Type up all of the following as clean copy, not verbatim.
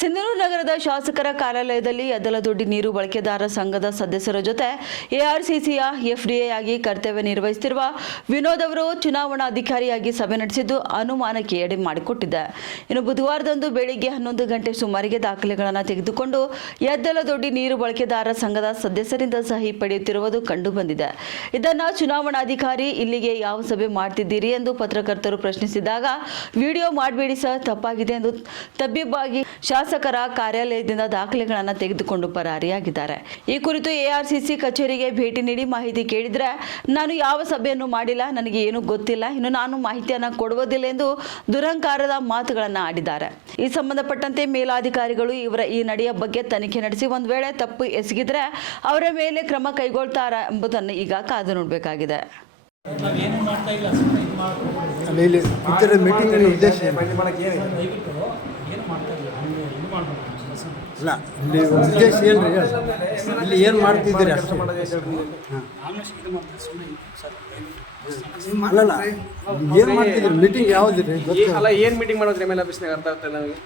ಸಿಂಧನೂರು ನಗರದ ಶಾಸಕರ ಕಾರ್ಯಾಲಯದಲ್ಲಿ ಯದ್ದಲದೊಡ್ಡಿ ನೀರು ಬಳಕೆದಾರ ಸಂಘದ ಸದಸ್ಯರ ಜೊತೆ ಎಆರ್ಸಿಸಿಯ ಎಫ್ಡಿಎ ಆಗಿ ಕರ್ತವ್ಯ ನಿರ್ವಹಿಸುತ್ತಿರುವ ವಿನೋದ್ ಅವರು ಚುನಾವಣಾಧಿಕಾರಿಯಾಗಿ ಸಭೆ ನಡೆಸಿದ್ದು ಅನುಮಾನಕ್ಕೆ ಎಡೆ ಮಾಡಿಕೊಟ್ಟಿದೆ. ಇನ್ನು ಬುಧವಾರದಂದು ಬೆಳಿಗ್ಗೆ 11 ಗಂಟೆ ಸುಮಾರಿಗೆ ದಾಖಲೆಗಳನ್ನು ತೆಗೆದುಕೊಂಡು ಯದ್ದಲದೊಡ್ಡಿ ನೀರು ಬಳಕೆದಾರ ಸಂಘದ ಸದಸ್ಯರಿಂದ ಸಹಿ ಪಡೆಯುತ್ತಿರುವುದು ಕಂಡುಬಂದಿದೆ. ಇದನ್ನು ಚುನಾವಣಾಧಿಕಾರಿ ಇಲ್ಲಿಗೆ ಯಾವ ಸಭೆ ಮಾಡ್ತಿದ್ದೀರಿ ಎಂದು ಪತ್ರಕರ್ತರು ಪ್ರಶ್ನಿಸಿದಾಗ ವಿಡಿಯೋ ಮಾಡಬೇಡಿ ಸರ್, ತಪ್ಪಾಗಿದೆ ಎಂದು ತಬ್ಬಿಬ್ಬಾಗಿ ಶಾಸಕರ ಕಾರ್ಯಾಲಯದಿಂದ ದಾಖಲೆಗಳನ್ನು ತೆಗೆದುಕೊಂಡು ಪರಾರಿಯಾಗಿದ್ದಾರೆ. ಈ ಕುರಿತು ಎಆರ್ಸಿಸಿ ಕಚೇರಿಗೆ ಭೇಟಿ ನೀಡಿ ಮಾಹಿತಿ ಕೇಳಿದ್ರೆ ನಾನು ಯಾವ ಸಭೆಯನ್ನು ಮಾಡಿಲ್ಲ, ನನಗೆ ಏನೂ ಗೊತ್ತಿಲ್ಲ, ಇನ್ನು ನಾನು ಮಾಹಿತಿಯನ್ನು ಕೊಡುವುದಿಲ್ಲ ಎಂದು ದುರಂಕಾರದ ಮಾತುಗಳನ್ನು ಆಡಿದ್ದಾರೆ. ಈ ಸಂಬಂಧಪಟ್ಟಂತೆ ಮೇಲಾಧಿಕಾರಿಗಳು ಇವರ ಈ ನಡೆಯ ಬಗ್ಗೆ ತನಿಖೆ ನಡೆಸಿ ಒಂದು ವೇಳೆ ತಪ್ಪು ಎಸಗಿದ್ರೆ ಅವರ ಮೇಲೆ ಕ್ರಮ ಕೈಗೊಳ್ತಾರಾ ಎಂಬುದನ್ನು ಈಗ ಕಾದು ನೋಡಬೇಕಾಗಿದೆ. ಇಲ್ಲ, ಇಲ್ಲಿ ಉದ್ದೇಶ ಏನು ರೀ? ಇಲ್ಲಿ ಏನು ಮಾಡ್ತಿದ್ದೀರಿ ಅಷ್ಟೇ. ಅಲ್ಲಲ್ಲ, ಏನು ಮಾಡ್ತಿದ್ದೀರಿ? ಮೀಟಿಂಗ್ ಯಾವುದಿರಿ ಅಲ್ಲ, ಏನು ಮೀಟಿಂಗ್ ಮಾಡೋದ್ರಿ? ಎಮ್ ಎಲ್ ಆಫೀಸ್ನಾಗ ಅರ್ಥ ಆಗ್ತಲ್ಲ ನಮಗೆ.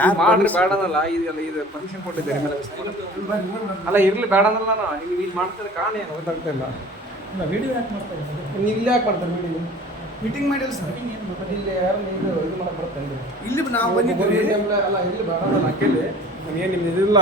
ಯಾರು ಮಾಡ್ರಿ ಬೇಡನಲ್ಲ, ಇದು ಪರ್ಮಿಷನ್ ಕೊಟ್ಟಿದ್ದೀರಿ ಎಮ್ ಎಲ್ ಆಫೀಸ್. ಅಲ್ಲ, ಇರ್ಲಿ ಬೇಡನಲ್ಲ, ನಾನು ನೀವು ಇಲ್ಲಿ ಮಾಡ್ತಾರೆ ಕಾರಣ ಏನು ಗೊತ್ತಾಗ್ತಾ ಇಲ್ಲ. ವಿಡಿಯೋ ಯಾಕೆ ಮಾಡ್ತಾರೆ? ಇಲ್ಲಿ ಯಾಕೆ ಮಾಡ್ತಾರೆ ವಿಡಿಯೋ? ಮೀಟಿಂಗ್ ಮಾಡಿಲ್ಲ ಸರ್. ಇಲ್ಲಿ ಯಾರು ಇದು ಮಾಡಕ್ಕೆ ಬರ್ತೇನೆ ಇಲ್ಲಿ ನಾವು ಬಂದಿದ್ದೀವಿ. ಅಲ್ಲ, ಇಲ್ಲಿ ಬೇಡ, ಕೇಳಿ ಏನು ನಿಮ್ದು ಇದಿಲ್ಲ.